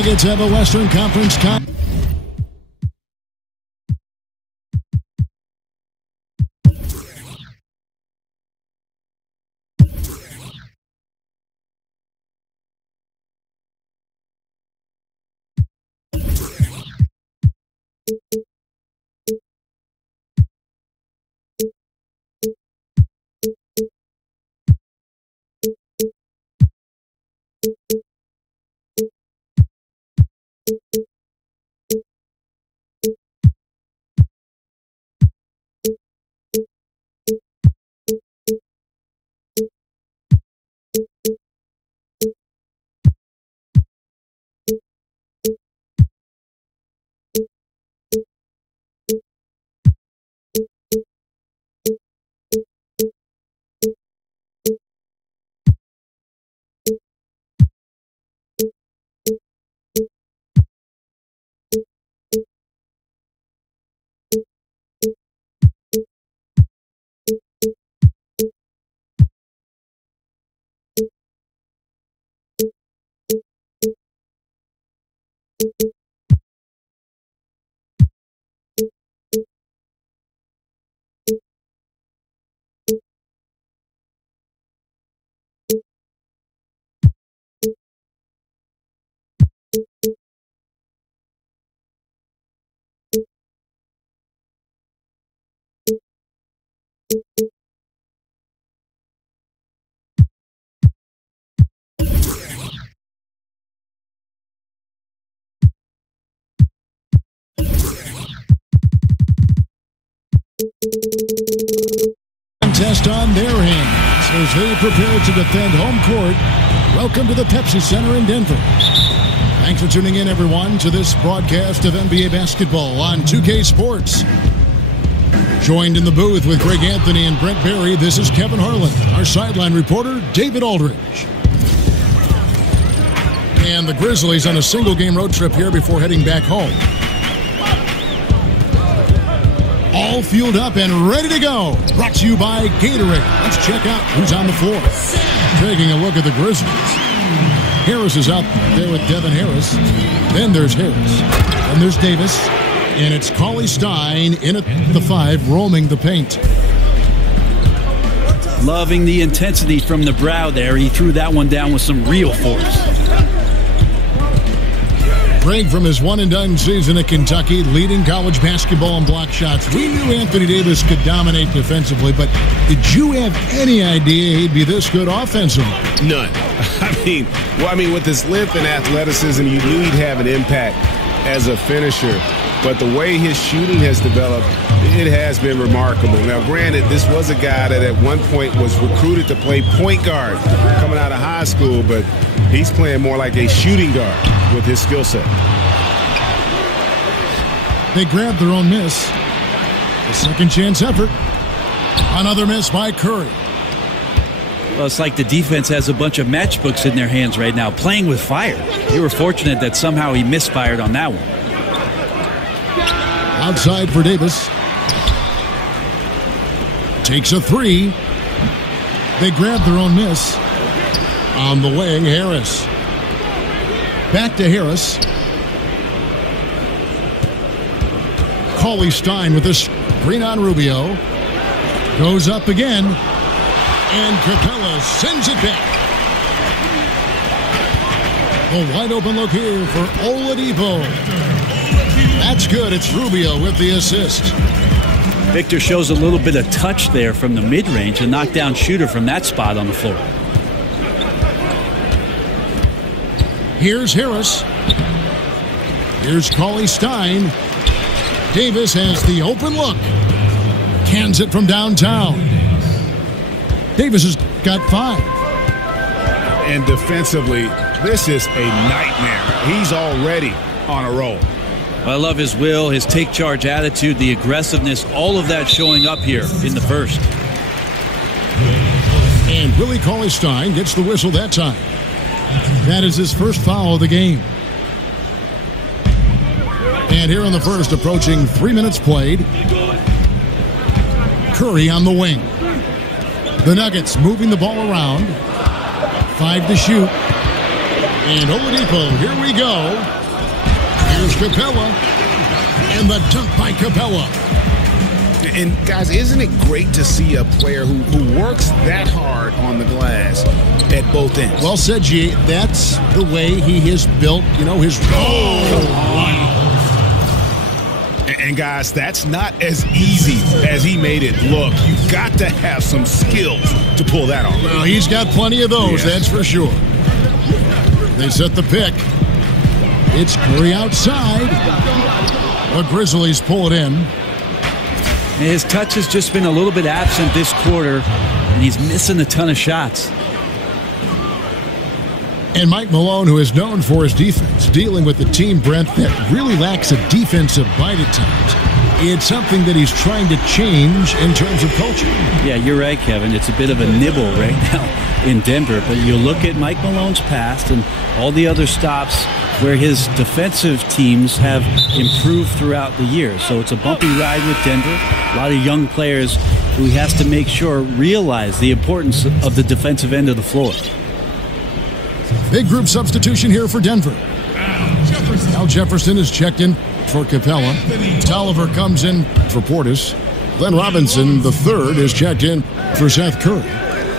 Nuggets have a Western Conference contest on their hands as they prepare to defend home court. Welcome to the Pepsi Center in Denver. Thanks for tuning in, everyone, to this broadcast of NBA basketball on 2K Sports. Joined in the booth with Greg Anthony and Brent Barry, this is Kevin Harlan. Our sideline reporter, David Aldridge. And the Grizzlies on a single-game road trip here before heading back home. All fueled up and ready to go. Brought to you by Gatorade. Let's check out who's on the floor. Taking a look at the Grizzlies. Harris is out there with Devin Harris. Then there's Harris. And there's Davis. And it's Cauley Stein in at the 5, roaming the paint. Loving the intensity from the brow there. He threw that one down with some real force. Greg, from his one-and-done season at Kentucky, leading college basketball in block shots. We knew Anthony Davis could dominate defensively, but did you have any idea he'd be this good offensively? None. I mean, with his length and athleticism, you knew he'd have an impact as a finisher. But the way his shooting has developed, it has been remarkable. Now, granted, this was a guy that at one point was recruited to play point guard coming out of high school, but he's playing more like a shooting guard with his skill set. They grabbed their own miss. A second chance effort. Another miss by Curry. Well, it's like the defense has a bunch of matchbooks in their hands right now, playing with fire. They were fortunate that somehow he misfired on that one. Outside for Davis. Takes a 3. They grab their own miss. On the wing, Harris. Back to Harris. Cauley Stein with this screen on Rubio. Goes up again. And Capella sends it back. A wide open look here for Oladipo. That's good. It's Rubio with the assist. Victor shows a little bit of touch there from the mid-range, a knockdown shooter from that spot on the floor. Here's Harris. Here's Cauley Stein. Davis has the open look. Cans it from downtown. Davis has got 5. And defensively, this is a nightmare. He's already on a roll. I love his will, his take charge attitude, the aggressiveness, all of that showing up here in the first. And Willie Cauley Stein gets the whistle that time. That is his first foul of the game. And here in the first, approaching 3 minutes played. Curry on the wing. The Nuggets moving the ball around. 5 to shoot. And Oladipo, here we go. Here's Capella. And the dunk by Capella. And, guys, isn't it great to see a player who works that hard on the glass at both ends? Well said, G. That's the way he has built, his... And, guys, that's not as easy as he made it look. You've got to have some skills to pull that off. Well, he's got plenty of those, that's for sure. They set the pick. It's Curry outside. The Grizzlies pull it in. His touch has just been a little bit absent this quarter, and he's missing a ton of shots. And Mike Malone, who is known for his defense, dealing with a team, Brent, that really lacks a defensive bite at times. It's something that he's trying to change in terms of culture. Yeah, you're right, Kevin. It's a bit of a nibble right now in Denver. But you look at Mike Malone's past and all the other stops where his defensive teams have improved throughout the year. So it's a bumpy ride with Denver. A lot of young players who he has to make sure realize the importance of the defensive end of the floor. Big group substitution here for Denver. Al Jefferson is checked in for Capella. Tolliver comes in for Portis. Glenn Robinson, the third, is checked in for Seth Curry.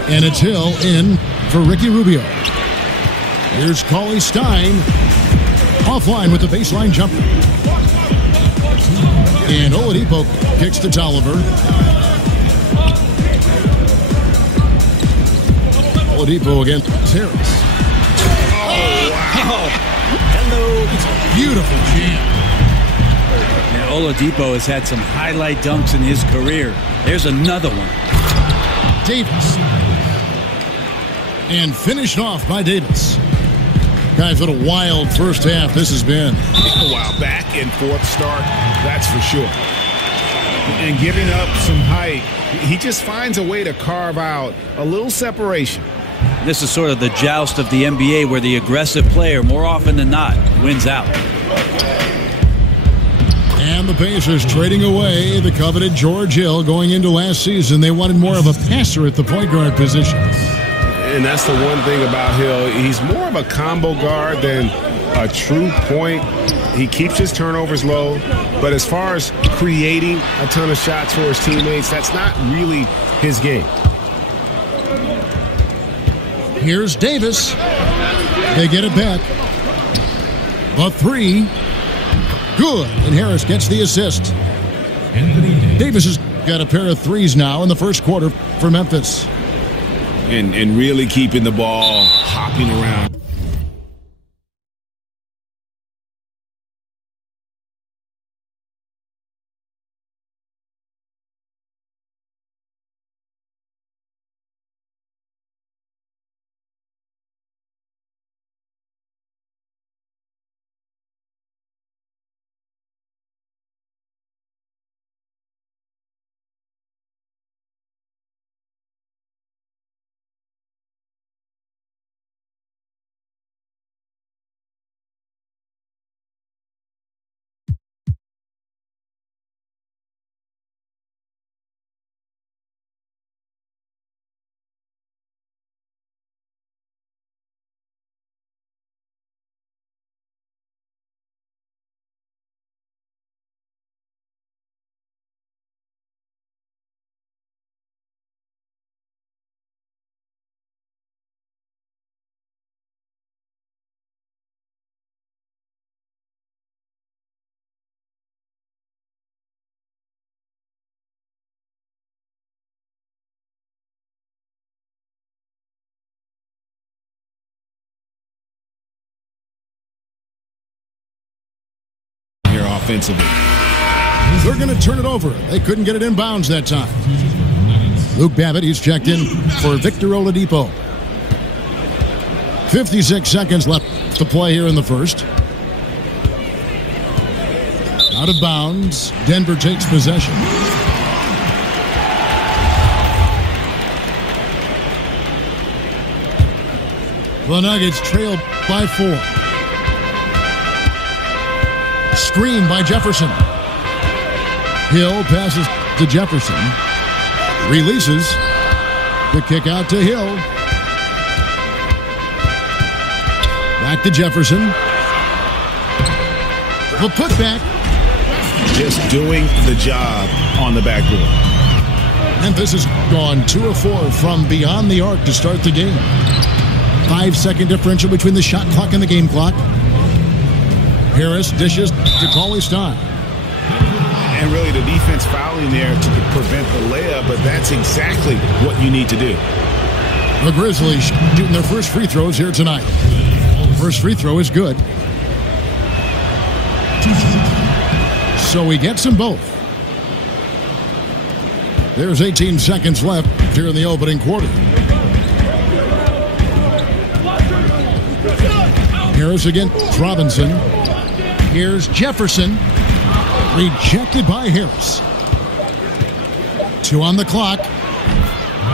And it's Hill in for Ricky Rubio. Here's Cauley Stein. Offline with the baseline jumper. And Oladipo kicks to Tolliver. Oladipo against Harris. Hello. It's a beautiful jam. Now, Oladipo has had some highlight dunks in his career. There's another one. Davis. And finished off by Davis. Guys, what a wild first half this has been. Wow, back and forth start, that's for sure. And giving up some height, he just finds a way to carve out a little separation. This is sort of the joust of the NBA where the aggressive player, more often than not, wins out. And the Pacers trading away the coveted George Hill. Going into last season, they wanted more of a passer at the point guard position. And that's the one thing about Hill. He's more of a combo guard than a true point. He keeps his turnovers low. But as far as creating a ton of shots for his teammates, that's not really his game. Here's Davis. They get it back. The three. Good. And Harris gets the assist. Davis has got a pair of threes now in the first quarter for Memphis. And really keeping the ball hopping around. Offensively. They're going to turn it over. They couldn't get it in bounds that time. Luke Babbitt, he's checked in for Victor Oladipo. 56 seconds left to play here in the first. Out of bounds. Denver takes possession. The Nuggets trail by 4. Screen by Jefferson. Hill passes to Jefferson. Releases. The kick out to Hill. Back to Jefferson. The putback. Just doing the job on the backboard. Memphis has gone 2 of 4 from beyond the arc to start the game. 5-second differential between the shot clock and the game clock. Harris dishes to Cauley-Stein. And really the defense fouling there to prevent the layup, but that's exactly what you need to do. The Grizzlies shooting their first free throws here tonight. First free throw is good. So he gets them both. There's 18 seconds left here in the opening quarter. Harris against Robinson. Here's Jefferson. Rejected by Harris. 2 on the clock.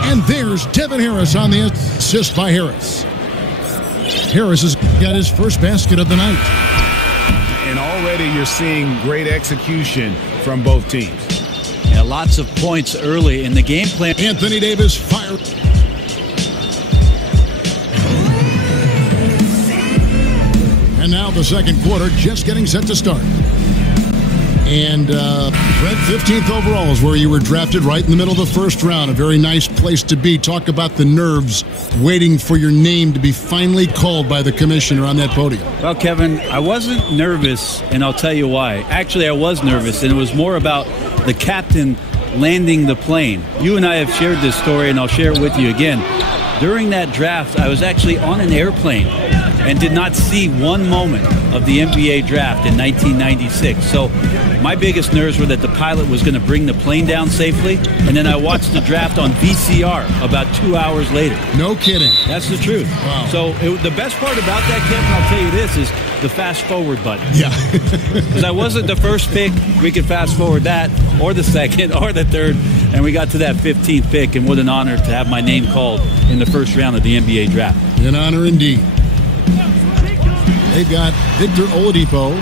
And there's Devin Harris on the assist by Harris. Harris has got his first basket of the night. And already you're seeing great execution from both teams. Yeah, lots of points early in the game plan. Anthony Davis fired. And now the second quarter just getting set to start. And Fred, 15th overall is where you were drafted, right in the middle of the first round. A very nice place to be. Talk about the nerves waiting for your name to be finally called by the commissioner on that podium. Well, Kevin, I wasn't nervous, and I'll tell you why. Actually, I was nervous, and it was more about the captain landing the plane. You and I have shared this story, and I'll share it with you again. During that draft, I was actually on an airplane and did not see one moment of the NBA draft in 1996. So my biggest nerves were that the pilot was going to bring the plane down safely, and then I watched the draft on VCR about 2 hours later. No kidding. That's the truth. Wow. So the best part about that, Kevin, I'll tell you this, is the fast forward button. Yeah. Because I wasn't the first pick. We could fast forward that, or the second, or the third, and we got to that 15th pick, and what an honor to have my name called in the first round of the NBA draft. An honor indeed. They've got Victor Oladipo.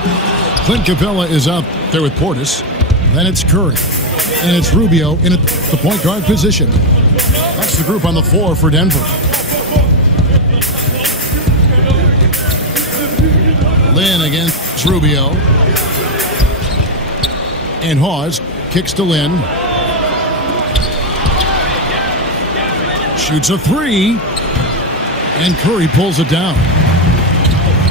Clint Capella is out there with Portis. Then it's Curry. And it's Rubio in the point guard position. That's the group on the floor for Denver. Lynn against Rubio. And Hawes kicks to Lynn. Shoots a 3. And Curry pulls it down.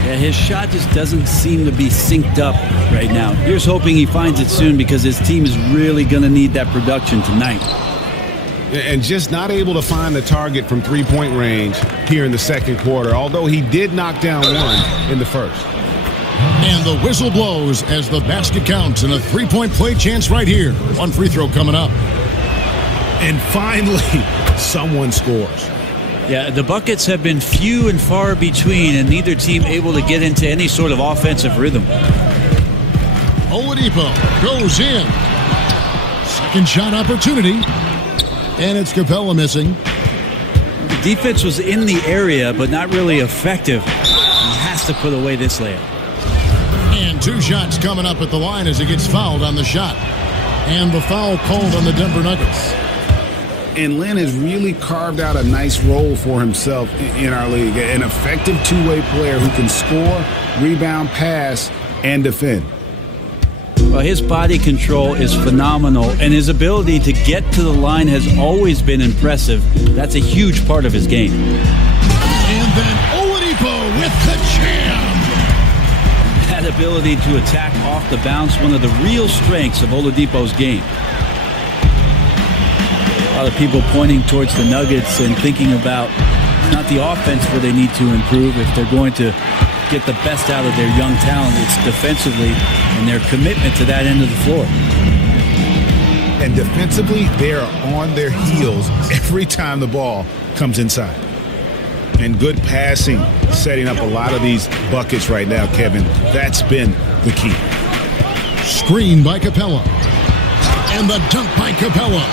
Yeah, his shot just doesn't seem to be synced up right now. Here's hoping he finds it soon, because his team is really going to need that production tonight. And just not able to find the target from three-point range here in the second quarter, although he did knock down one in the first. And the whistle blows as the basket counts, and a three-point play chance right here. One free throw coming up. And finally, someone scores. Yeah, the buckets have been few and far between, and neither team able to get into any sort of offensive rhythm. Oladipo goes in. Second shot opportunity. And it's Capella missing. The defense was in the area, but not really effective. He has to put away this layup. And 2 shots coming up at the line as he gets fouled on the shot. And the foul called on the Denver Nuggets. And Lynn has really carved out a nice role for himself in our league. An effective two-way player who can score, rebound, pass, and defend. Well, his body control is phenomenal, and his ability to get to the line has always been impressive. That's a huge part of his game. And then Oladipo with the jam. That ability to attack off the bounce, one of the real strengths of Oladipo's game. A lot of people pointing towards the Nuggets and thinking about not the offense where they need to improve if they're going to get the best out of their young talent. It's defensively and their commitment to that end of the floor. And defensively, they are on their heels every time the ball comes inside. And good passing, setting up a lot of these buckets right now, Kevin. That's been the key. Screen by Capella. And the dunk by Capella.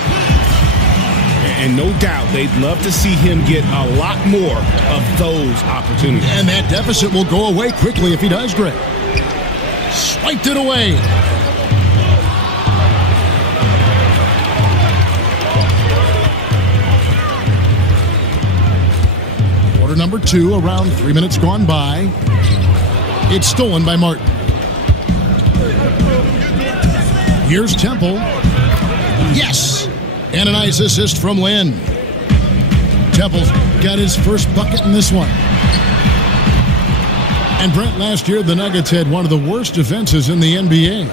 And no doubt they'd love to see him get a lot more of those opportunities. And that deficit will go away quickly if he does, Greg. Swiped it away. Quarter number 2, around 3 minutes gone by. It's stolen by Martin. Here's Temple. Yes! And a nice assist from Lynn. Temple's got his first bucket in this one. And Brent, last year the Nuggets had one of the worst defenses in the NBA.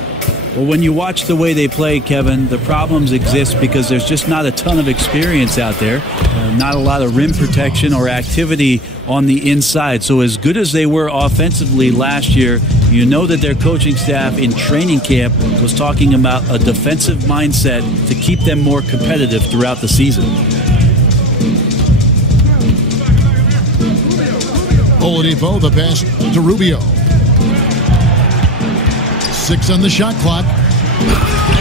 Well, when you watch the way they play, Kevin, the problems exist because there's just not a ton of experience out there. Not a lot of rim protection or activity on the inside. So as good as they were offensively last year, you know that their coaching staff in training camp was talking about a defensive mindset to keep them more competitive throughout the season. Oladipo, the pass to Rubio. 6 on the shot clock.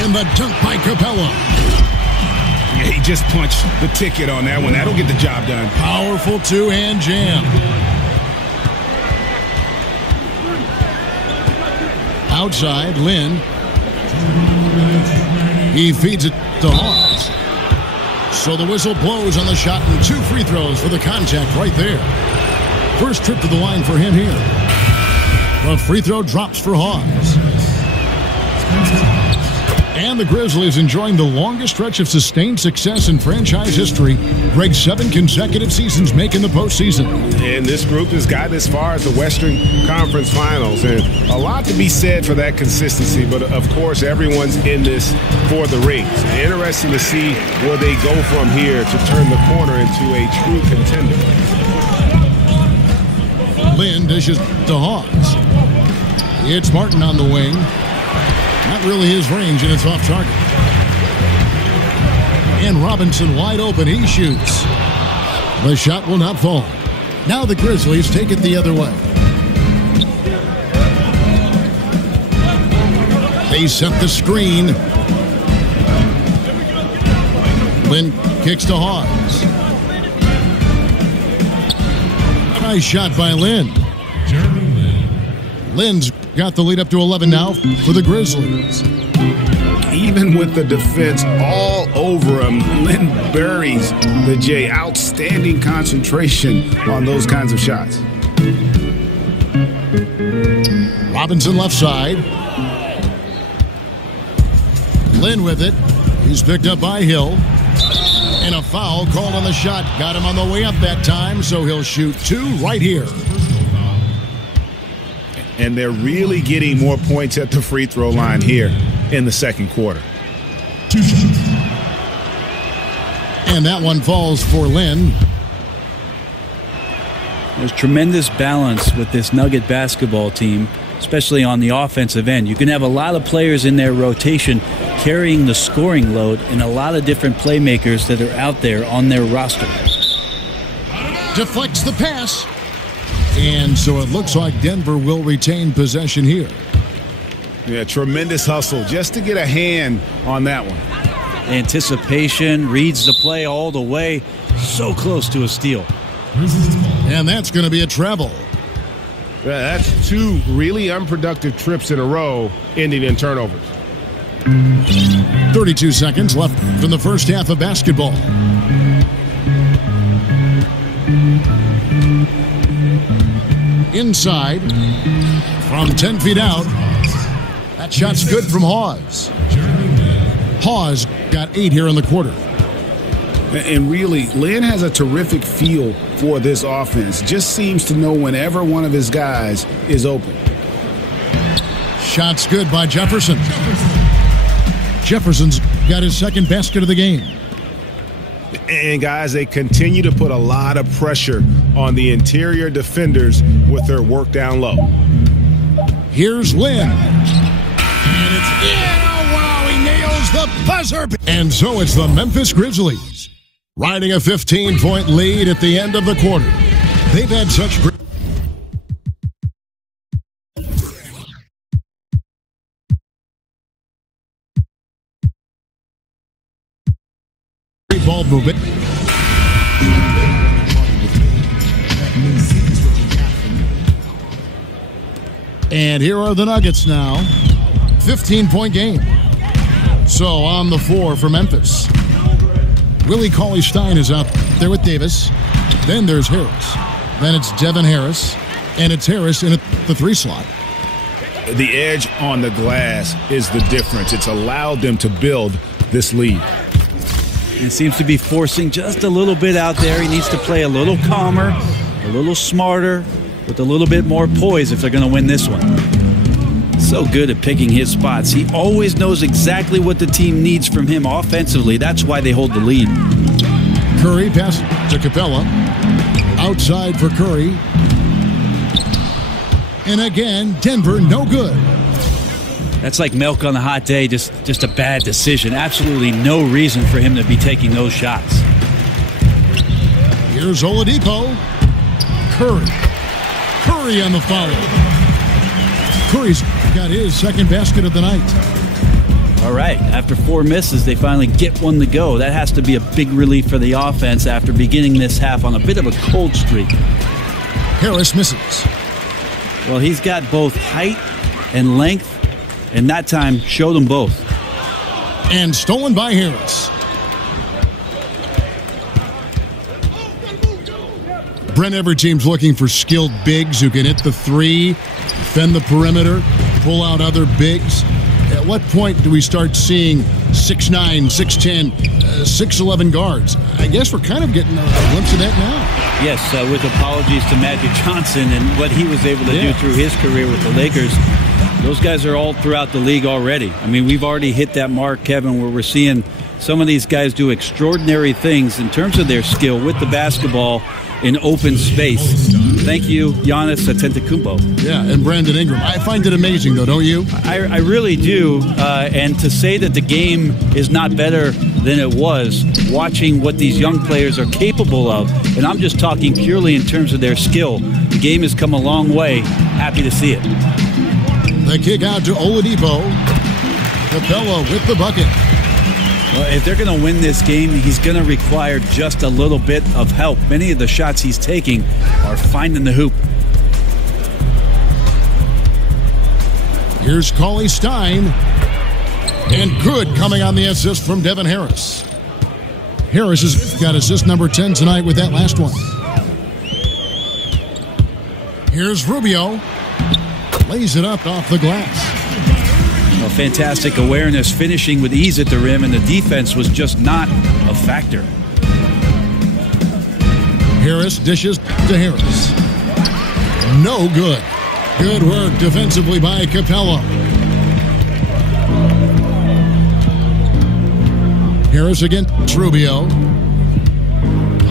And the dunk by Capella. Yeah, he just punched the ticket on that one. That'll get the job done. Powerful two-hand jam. Outside, Lynn. He feeds it to Hawes. So the whistle blows on the shot and 2 free throws for the contact right there. First trip to the line for him here. The free throw drops for Hawes. And the Grizzlies enjoying the longest stretch of sustained success in franchise history. Greg, 7 consecutive seasons making the postseason. And this group has gotten as far as the Western Conference Finals. And a lot to be said for that consistency. But, of course, everyone's in this for the rings. Interesting to see where they go from here to turn the corner into a true contender. Lynn dishes to Hawes. It's Martin on the wing. Not really his range, and it's off target. And Robinson wide open. He shoots. The shot will not fall. Now the Grizzlies take it the other way. They set the screen. Lynn kicks to Hawes. Nice shot by Lynn. Lynn's got the lead up to 11 now for the Grizzlies. Even with the defense all over him, Lynn buries the J. Outstanding concentration on those kinds of shots. Robinson left side. Lynn with it. He's picked up by Hill. And a foul called on the shot. Got him on the way up that time, so he'll shoot 2 right here. And they're really getting more points at the free throw line here in the second quarter. And that one falls for Lynn. There's tremendous balance with this Nugget basketball team, especially on the offensive end. You can have a lot of players in their rotation carrying the scoring load and a lot of different playmakers that are out there on their roster. Deflects the pass. And so it looks like Denver will retain possession here. Yeah, tremendous hustle just to get a hand on that one. Anticipation, reads the play all the way. So close to a steal. And that's going to be a travel. Yeah, that's 2 really unproductive trips in a row, ending in turnovers. 32 seconds left from the first half of basketball. Inside, from 10 feet out. That shot's good from Hawes. Hawes got 8 here in the quarter. And really, Lynn has a terrific feel for this offense. Just seems to know whenever one of his guys is open. Shot's good by Jefferson. Jefferson's got his second basket of the game. And, guys, they continue to put a lot of pressure on the interior defenders with their work down low. Here's Lynn. And it's in. Oh, wow, he nails the buzzer. And so it's the Memphis Grizzlies riding a 15-point lead at the end of the quarter. They've had such great ball movement. And here are the Nuggets now. 15-point game. So on the floor for Memphis. Willie Cauley-Stein is out there with Davis. Then there's Harris. Then it's Devin Harris. And it's Harris in the 3 slot. The edge on the glass is the difference. It's allowed them to build this lead. He seems to be forcing just a little bit out there. He needs to play a little calmer, a little smarter, with a little bit more poise if they're going to win this one. So good at picking his spots. He always knows exactly what the team needs from him offensively. That's why they hold the lead. Curry passes to Capella. Outside for Curry. And again, Denver, no good. That's like milk on a hot day, just a bad decision. Absolutely no reason for him to be taking those shots. Here's Oladipo. Curry on the foul. Curry's got his second basket of the night. All right, after 4 misses, they finally get one to go. That has to be a big relief for the offense after beginning this half on a bit of a cold streak. Harris misses. Well, he's got both height and length, and that time showed them both. And stolen by Harris. Brent, every team's looking for skilled bigs who can hit the 3, defend the perimeter, pull out other bigs. At what point do we start seeing 6'9", 6'10", 6'11" guards? I guess we're kind of getting a glimpse of that now. Yes, with apologies to Magic Johnson and what he was able to do through his career with the Lakers. Those guys are all throughout the league already. I mean, we've already hit that mark, Kevin, where we're seeing some of these guys do extraordinary things in terms of their skill with the basketball in open space. Thank you, Giannis Antetokounmpo. Yeah, and Brandon Ingram. I find it amazing, though, don't you? I really do. And to say that the game is not better than it was, watching what these young players are capable of, and I'm just talking purely in terms of their skill. The game has come a long way. Happy to see it. The kick out to Oladipo. Capella with the bucket. Well, if they're going to win this game, he's going to require just a little bit of help. Many of the shots he's taking are finding the hoop. Here's Cauley Stein. And good coming on the assist from Devin Harris. Harris has got assist number 10 tonight with that last one. Here's Rubio. Lays it up off the glass. Well, fantastic awareness, finishing with ease at the rim, and the defense was just not a factor. Harris dishes to Harris. No good. Good work defensively by Capella. Harris against Rubio.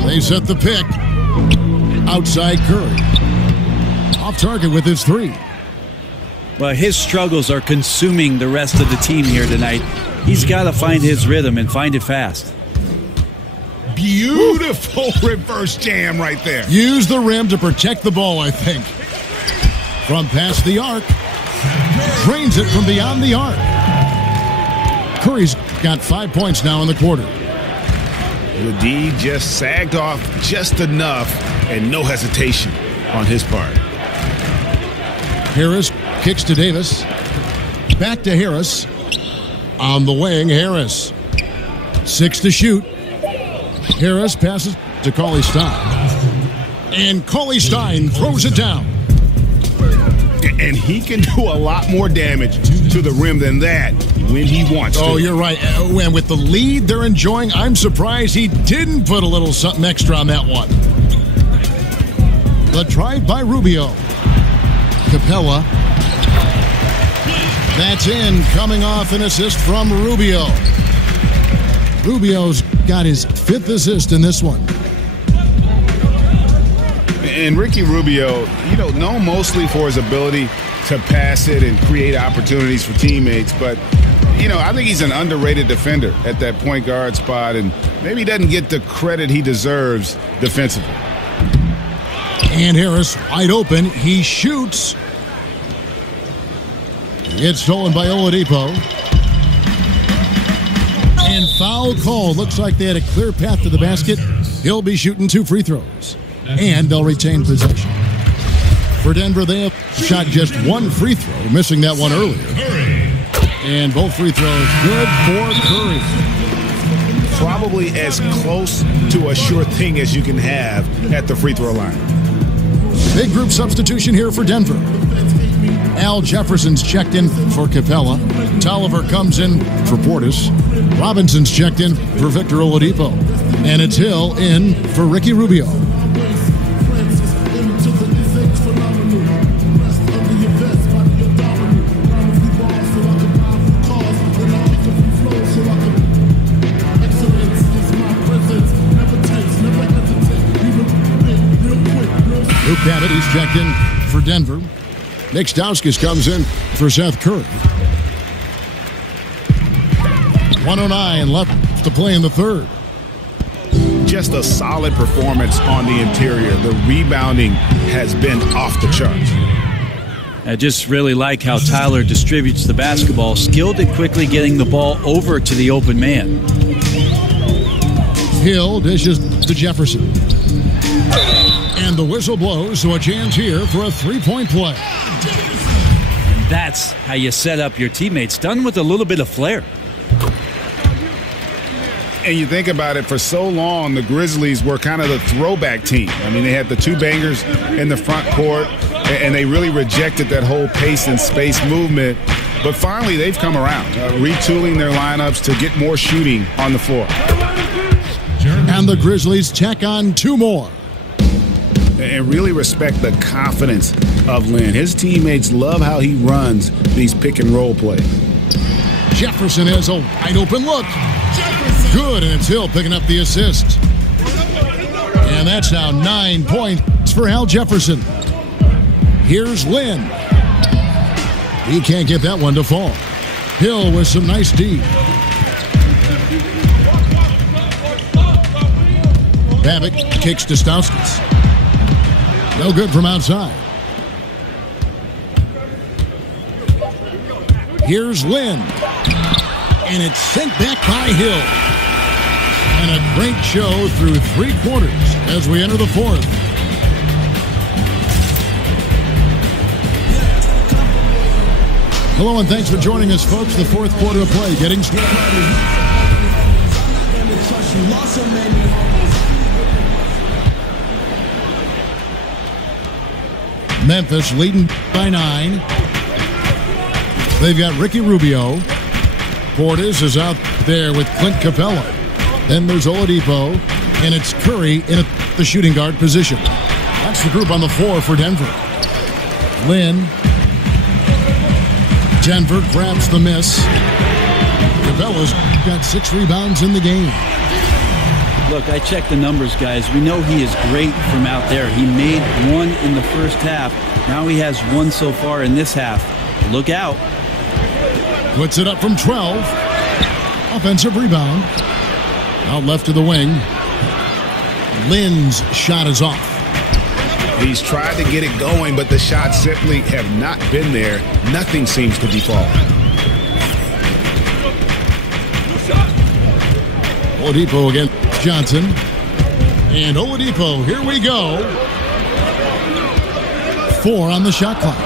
They set the pick. Outside Curry. Off target with his 3. Well, his struggles are consuming the rest of the team here tonight. He's got to find his rhythm and find it fast. Beautiful reverse jam right there. Use the rim to protect the ball, I think. From past the arc. Drains it from beyond the arc. Curry's got 5 points now in the quarter. The D just sagged off just enough and no hesitation on his part. Harris kicks to Davis. Back to Harris. On the wing, Harris. 6 to shoot. Harris passes to Cauley Stein. And Cauley Stein throws it down. And he can do a lot more damage to the rim than that when he wants to. Oh, you're right. And with the lead they're enjoying, I'm surprised he didn't put a little something extra on that one. The drive by Rubio. Capella. That's in, coming off an assist from Rubio. Rubio's got his 5th assist in this one. And Ricky Rubio, known mostly for his ability to pass it and create opportunities for teammates, but I think he's an underrated defender at that point guard spot, and maybe doesn't get the credit he deserves defensively. And Harris wide open. He shoots. It's stolen by Oladipo. And foul call. Looks like they had a clear path to the basket. He'll be shooting 2 free throws. And they'll retain possession. For Denver, they have shot just 1 free throw, missing that one earlier. And both free throws good for Curry. Probably as close to a sure thing as you can have at the free throw line. Big group substitution here for Denver. Al Jefferson's checked in for Capella. Tolliver comes in for Portis. Robinson's checked in for Victor Oladipo. And it's Hill in for Ricky Rubio. Luke Babbitt, he's checked in for Denver. Nick Stauskas comes in for Seth Curry. 1:09 left to play in the third. Just a solid performance on the interior. The rebounding has been off the charts. I just really like how Tyler distributes the basketball, skilled at quickly getting the ball over to the open man. Hill dishes to Jefferson. And the whistle blows, so a chance here for a three-point play. That's how you set up your teammates, done with a little bit of flair. And you think about it, for so long, the Grizzlies were kind of the throwback team. I mean, they had the two bangers in the front court, and they really rejected that whole pace and space movement. But finally, they've come around, retooling their lineups to get more shooting on the floor. And the Grizzlies check on two more. And really respect the confidence of Lynn. His teammates love how he runs these pick-and-roll plays. Jefferson has a wide-open look. Good, and it's Hill picking up the assist. And that's now 9 points for Al Jefferson. Here's Lynn. He can't get that one to fall. Hill with some nice D. Babbitt kicks to Stauskas. No good from outside. Here's Lynn. And it's sent back by Hill. And a great show through three quarters as we enter the fourth. Hello and thanks for joining us, folks. The fourth quarter of play getting started. Memphis leading by 9. They've got Ricky Rubio. Portis is out there with Clint Capella. Then there's Oladipo, and it's Curry in the shooting guard position. That's the group on the floor for Denver. Lynn. Denver grabs the miss. Capella's got 6 rebounds in the game. Look, I checked the numbers, guys. We know he is great from out there. He made 1 in the first half. Now he has 1 so far in this half. Look out. Puts it up from 12. Offensive rebound. Out left to the wing. Lynn's shot is off. He's tried to get it going, but the shots simply have not been there. Nothing seems to be falling. Oladipo against Johnson. And Oladipo, here we go. 4 on the shot clock.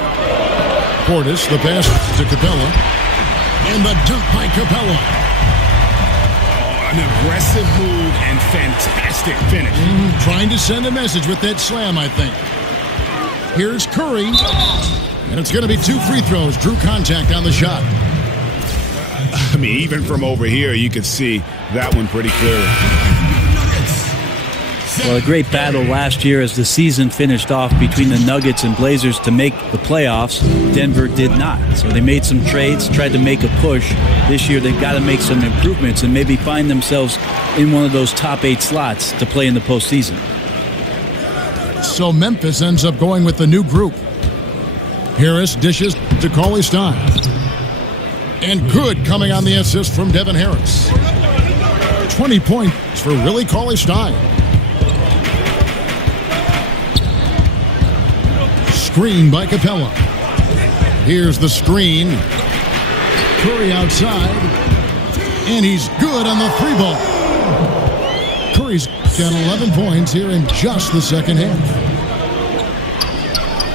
Portis, the pass to Capella. And the dunk by Capella. An aggressive move and fantastic finish. Trying to send a message with that slam, I think. Here's Curry. And it's going to be 2 free throws. Drew contact on the shot. I mean, even from over here, you could see that one pretty clearly. Well, a great battle last year as the season finished off between the Nuggets and Blazers to make the playoffs. Denver did not. So they made some trades, tried to make a push. This year they've got to make some improvements and maybe find themselves in one of those top 8 slots to play in the postseason. So Memphis ends up going with the new group. Harris dishes to Cauley Stein. And good coming on the assist from Devin Harris. 20 points for Willie Cauley Stein. Screen by Capella. Here's the screen. Curry outside. And he's good on the 3-ball. Curry's got 11 points here in just the second half.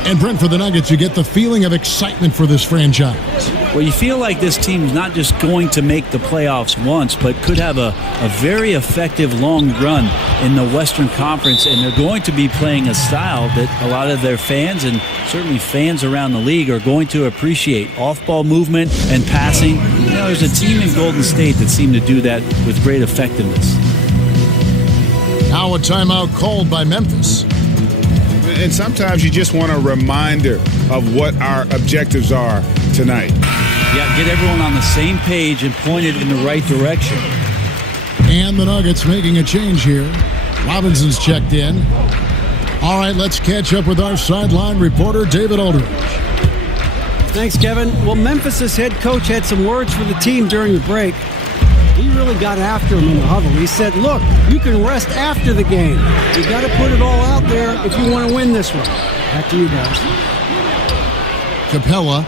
And Brent, for the Nuggets, you get the feeling of excitement for this franchise. Well, you feel like this team's not just going to make the playoffs once, but could have a very effective long run in the Western Conference, and they're going to be playing a style that a lot of their fans and certainly fans around the league are going to appreciate. Off-ball movement and passing. You know, there's a team in Golden State that seemed to do that with great effectiveness. Now a timeout called by Memphis. And sometimes you just want a reminder of what our objectives are tonight. Yeah, get everyone on the same page and point it in the right direction. And the Nuggets making a change here. Robinson's checked in. All right, let's catch up with our sideline reporter, David Aldridge. Thanks, Kevin. Well, Memphis' head coach had some words for the team during the break. He really got after him in the huddle. He said, look, you can rest after the game. You got to put it all out there if you want to win this one. Back to you guys. Capella.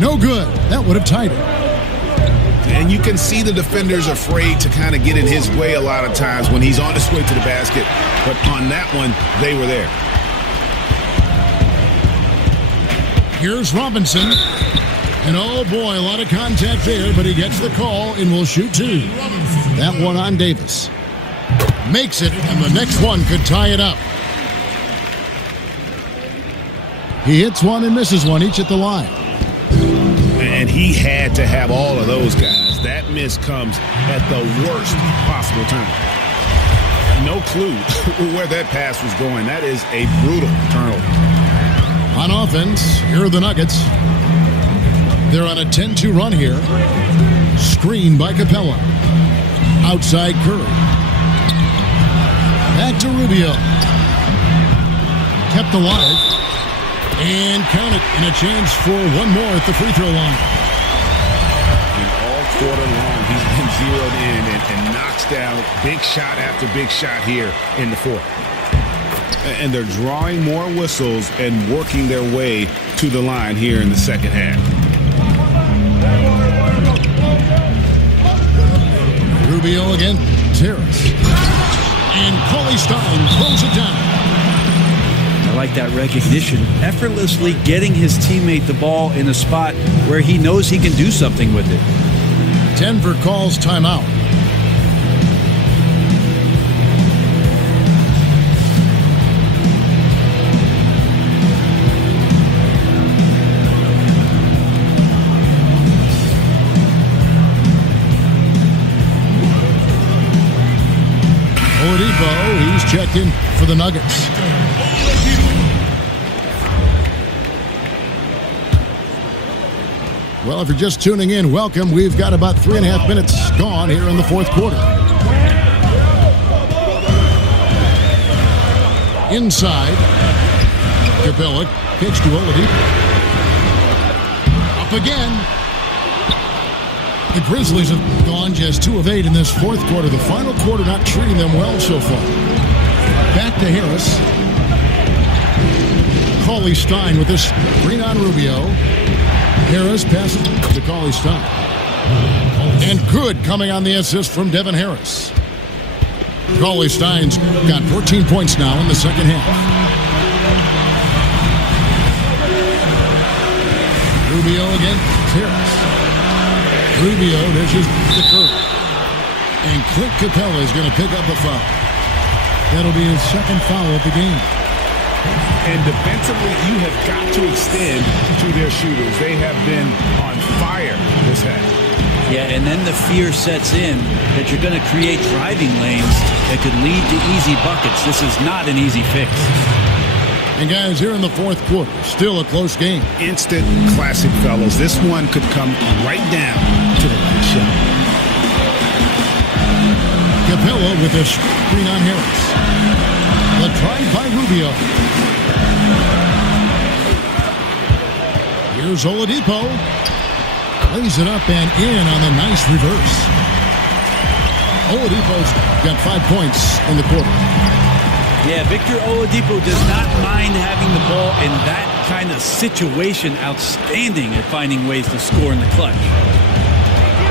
No good. That would have tied it. And you can see the defenders afraid to kind of get in his way a lot of times when he's on his way to the basket. But on that one, they were there. Here's Robinson. And oh boy, a lot of contact there, but he gets the call and will shoot two. That one on Davis. Makes it, and the next one could tie it up. He hits one and misses one, each at the line. And he had to have all of those guys. That miss comes at the worst possible time. No clue where that pass was going. That is a brutal turnover. On offense, here are the Nuggets. They're on a 10-2 run here. Screen by Capella. Outside Curry. Back to Rubio. Kept alive. And count it. And a chance for one more at the free throw line. And all quarter long, he's been zeroed in and knocks down big shot after big shot here in the fourth. And they're drawing more whistles and working their way to the line here in the second half. Rubio again. Harris. And Cauley Stein throws it down. I like that recognition. Effortlessly getting his teammate the ball in a spot where he knows he can do something with it. Denver calls timeout. He's checked in for the Nuggets. Well, if you're just tuning in, welcome. We've got about 3.5 minutes gone here in the fourth quarter. Inside, Capella pitch to Oladipo. Up again. The Grizzlies have gone just 2 of 8 in this fourth quarter. The final quarter not treating them well so far. Back to Harris. Cauley Stein with this screen on Rubio. Harris passes to Cauley Stein. And good coming on the assist from Devin Harris. Cauley Stein's got 14 points now in the second half. Rubio again. Harris. Rubio dishes to Curry. And Clint Capella is going to pick up a foul. That'll be his second foul of the game. And defensively, you have got to extend to their shooters. They have been on fire this half. Yeah, and then the fear sets in that you're going to create driving lanes that could lead to easy buckets. This is not an easy fix. And guys, here in the fourth quarter, still a close game. Instant classic, fellas. This one could come right down to the last shot. Capella with a screen on Harris. The drive by Rubio. Here's Oladipo. Lays it up and in on the nice reverse. Oladipo's got 5 points in the quarter. Yeah, Victor Oladipo does not mind having the ball in that kind of situation. Outstanding at finding ways to score in the clutch.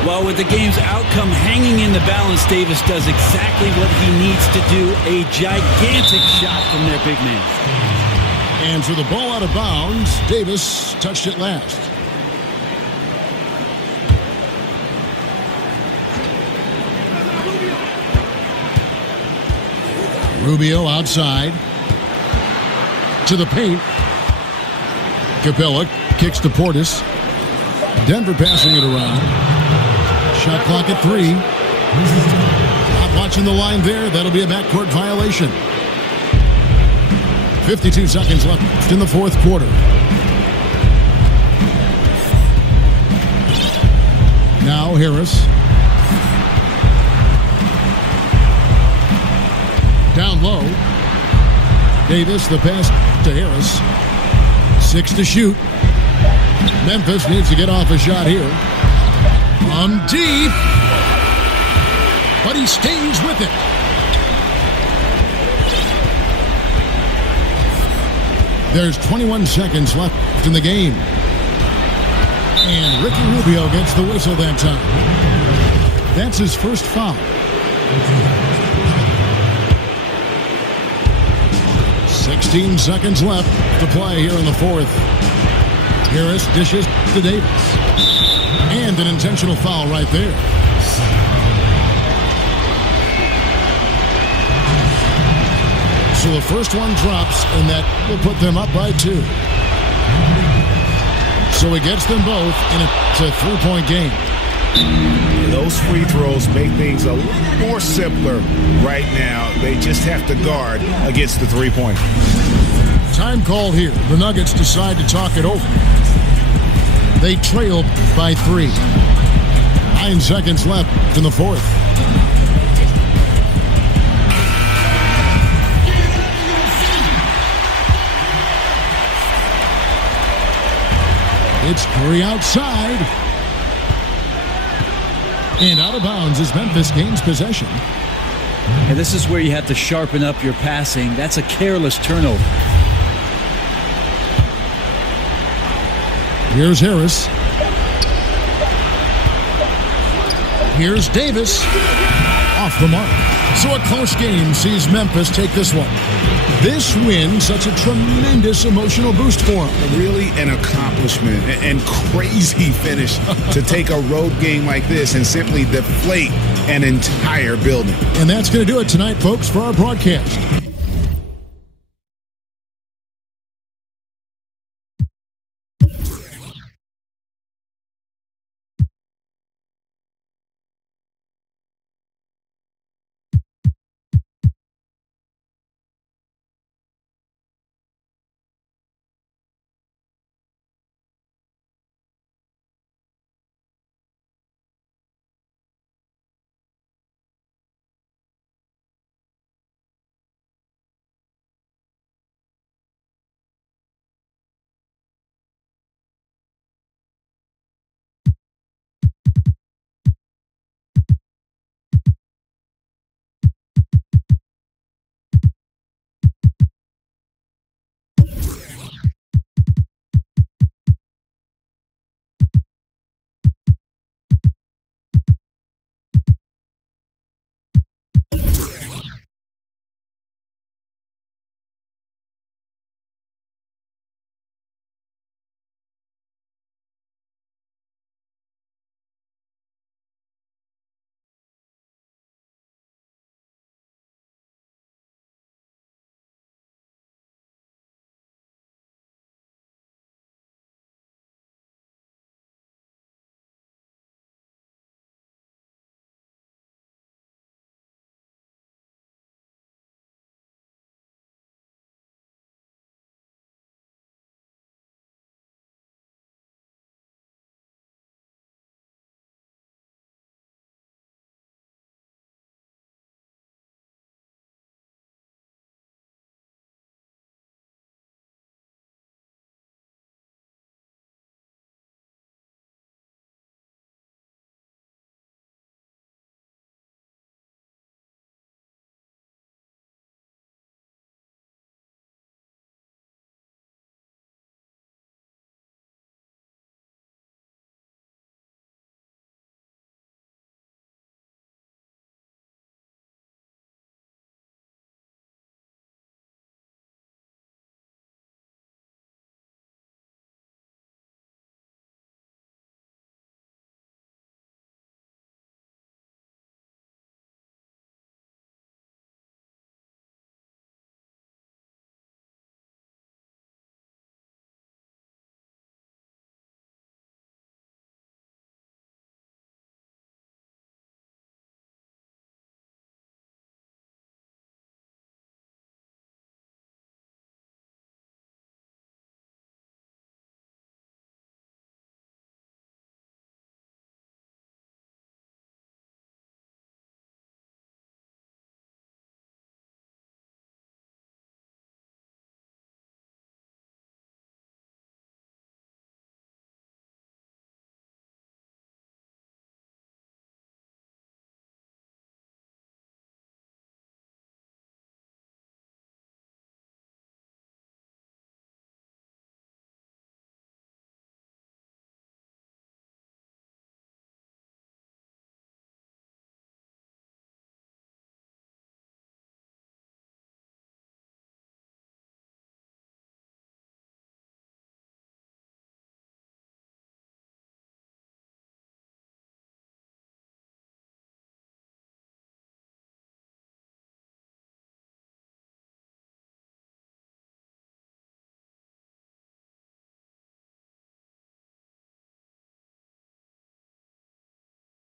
Well, with the game's outcome hanging in the balance, Davis does exactly what he needs to do. A gigantic shot from their big man. And so the ball out of bounds. Davis touched it last. Rubio outside to the paint. Capella kicks to Portis. Denver passing it around. Shot clock at 3. Not watching the line there. That'll be a backcourt violation. 52 seconds left in the fourth quarter. Now Harris. Down low. Davis, the pass to Harris. 6 to shoot. Memphis needs to get off a shot here. On deep. But he stays with it. There's 21 seconds left in the game. And Ricky Rubio gets the whistle that time. That's his first foul. 16 seconds left to play here in the fourth. Harris dishes to Davis. And an intentional foul right there. So the first one drops, and that will put them up by 2. So he gets them both, and it's a 3-point game. Those free throws make things a little more simpler right now. They just have to guard against the three-pointer. Time call here. The Nuggets decide to talk it over. They trail by 3. 9 seconds left in the fourth. It's Curry outside. And out of bounds as Memphis gains possession. And this is where you have to sharpen up your passing. That's a careless turnover. Here's Harris. Here's Davis. Off the mark. So a close game sees Memphis take this one. This win, such a tremendous emotional boost for them. Really an accomplishment and crazy finish to take a road game like this and simply deflate an entire building. And that's going to do it tonight, folks, for our broadcast.